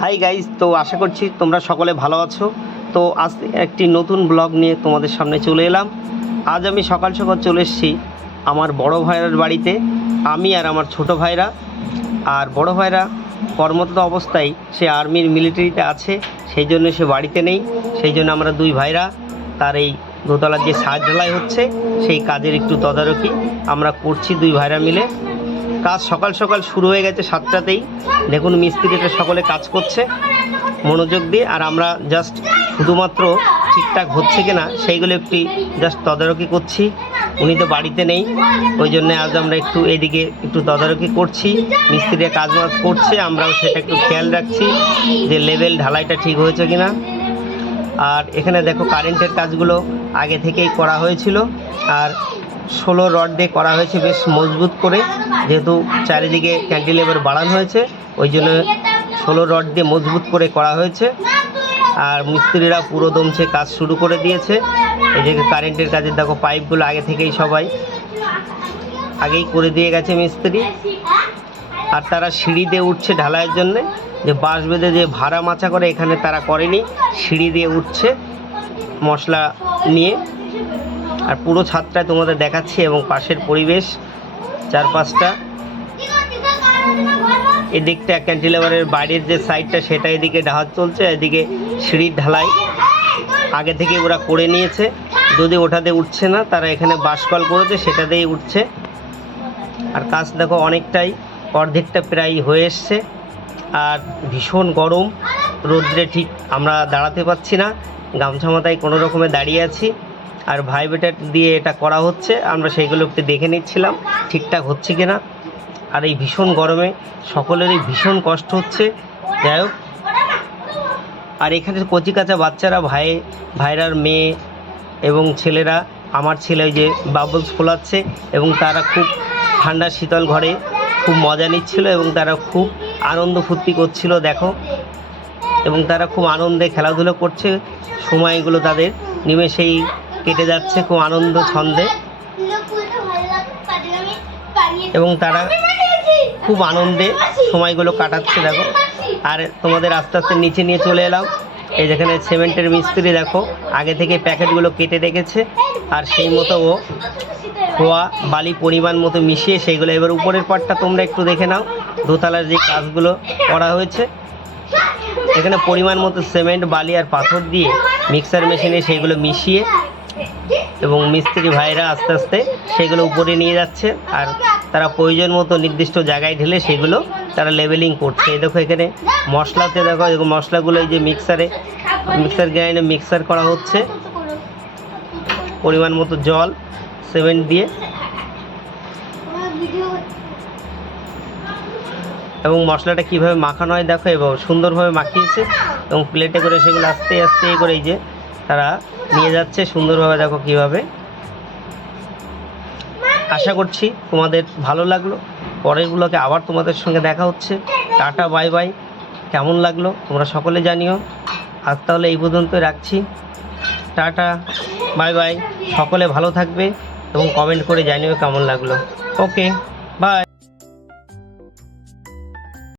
Hi guys, তো আশা করছি তোমরা সকলে ভালো আছো। তো আজ একটি নতুন ব্লগ নিয়ে তোমাদের সামনে চলে এলাম। আজ আমি সকাল সকাল চলে এসেছি আমার বড় ভাইয়ের বাড়িতে। আমি আর আমার ছোট ভাইরা, আর বড় ভাইরা কর্মরত অবস্থায় সে আর্মির মিলিটারিতে আছে, সেই জন্য সে বাড়িতে নেই। সেই জন্য আমরা দুই ভাইরা তার এই দোতলার যে ছাদ ঢালাই হচ্ছে সেই কাজের একটু তদারকি আমরা করছি দুই ভাইরা মিলে। কাজ সকাল সকাল শুরু হয়ে গেছে 7টাতেই। দেখুন মিস্ত্রিটা সকলে কাজ করছে মনোযোগ দিয়ে, আর আমরা জাস্ট শুধুমাত্র ঠিকঠাক হচ্ছে কিনা সেইগুলো একটু জাস্ট তদারকি করছি। উনি তো বাড়িতে নেই, ওই জন্য আজ আমরা একটু এদিকে একটু তদারকি করছি। মিস্ত্রিরা কাজ বাজ করছে, আমরাও সেটা একটু খেয়াল রাখছি যে লেভেল ঢালাইটা ঠিক হয়েছে কিনা। আর এখানে দেখো কারেন্টের কাজগুলো আগে থেকেই করা হয়েছিল, আর 16 রড দিয়ে করা হয়েছে বেশ মজবুত করে, যেহেতু চারিদিকে ক্যান্টিলেভার বাড়ানো হয়েছে ওই জন্য 16 রড দিয়ে মজবুত করে করা হয়েছে। আর মিস্ত্রিরা পুরো দমছে কাজ শুরু করে দিয়েছে। এই যে কারেন্টের কাজের দেখো পাইপগুলো আগে থেকেই সবাই আগেই করে দিয়ে গেছে মিস্ত্রি। আর তারা সিঁড়ি দিয়ে উঠছে ঢালাইয়ের জন্যে, যে বাঁশ বেঁধে যে ভাড়া মাচা করে এখানে তারা করেনি, সিঁড়ি দিয়ে উঠছে মশলা নিয়ে। আর পুরো ছাদটায় তোমাদের দেখাচ্ছি এবং পাশের পরিবেশ চারপাশটা। এদিকটা ক্যান্টিলেভারের বাইরের যে সাইডটা সেটা এদিকে ঢালাই চলছে, এদিকে সিঁড়ির ঢালাই আগে থেকে ওরা করে নিয়েছে। যদি ওটাতে উঠছে না তারা এখানে বাঁশকল করেছে, সেটা দিয়েই উঠছে। আর কাজ দেখো অনেকটাই অর্ধেকটা প্রায় হয়ে এসছে। আর ভীষণ গরম, রোদ্রে ঠিক আমরা দাঁড়াতে পারছি না, গামছা মাথায় কোনো রকমে দাঁড়িয়ে আছি। আর ভাইব্রেটার দিয়ে এটা করা হচ্ছে, আমরা সেইগুলো একটু দেখে নিচ্ছিলাম ঠিকঠাক হচ্ছে কিনা। আর এই ভীষণ গরমে সকলেরই ভীষণ কষ্ট হচ্ছে। যাই হোক, আর এখানে কচিকাচা বাচ্চারা ভাইরার মেয়ে এবং ছেলেরা, আমার ছেলে ওই যে বাবলস ফোলাচ্ছে, এবং তারা খুব ঠান্ডা শীতল ঘরে খুব মজা নিচ্ছিল এবং তারা খুব আনন্দ ফুর্তি করছিল দেখো। এবং তারা খুব আনন্দে খেলাধুলো করছে, সময়গুলো তাদের নিমেষেই কেটে যাচ্ছে খুব আনন্দ ছন্দে, এবং তারা খুব আনন্দে সময়গুলো কাটাচ্ছে দেখো। আর তোমাদের আস্তে আস্তে নিচে নিয়ে চলে এলাম। এই যেখানে সিমেন্টের মিস্ত্রি দেখো আগে থেকে প্যাকেটগুলো কেটে রেখেছে, আর সেই মতো ও খোয়া বালি পরিমাণ মতো মিশিয়ে সেইগুলো এবার উপরের পাটটা তোমরা একটু দেখে নাও। দোতলার যে কাজগুলো করা হয়েছে, এখানে পরিমাণ মতো সিমেন্ট বালি আর পাথর দিয়ে মিক্সার মেশিনে সেইগুলো মিশিয়ে, এবং মিস্ত্রি ভাইরা আস্তে আস্তে সেগুলো উপরে নিয়ে যাচ্ছে। আর তারা প্রয়োজন মতো নির্দিষ্ট জায়গায় ঢেলে সেগুলো তারা লেভেলিং করছে। এই দেখো এখানে মশলাতে দেখো এই মশলাগুলো এই যে মিক্সার গ্রাইন্ডারে মিক্সার করা হচ্ছে পরিমাণ মতো জল সিমেন্ট দিয়ে, এবং মশলাটা কীভাবে মাখানো হয় দেখো, এবং সুন্দরভাবে মাখিয়েছে এবং প্লেটে করে সেগুলো আস্তে আস্তে করে এই যে তারা নিয়ে যাচ্ছে সুন্দরভাবে দেখো কীভাবে। আশা করছি তোমাদের ভালো লাগলো। পরেরগুলোকে আবার তোমাদের সঙ্গে দেখা হচ্ছে। Tata bye bye. কেমন লাগলো তোমরা সকলে জানিও। আজ তাহলে এই পর্যন্তই রাখছি। Tata bye bye. সকলে ভালো থাকবে এবং কমেন্ট করে জানিও কেমন লাগলো। Okay bye.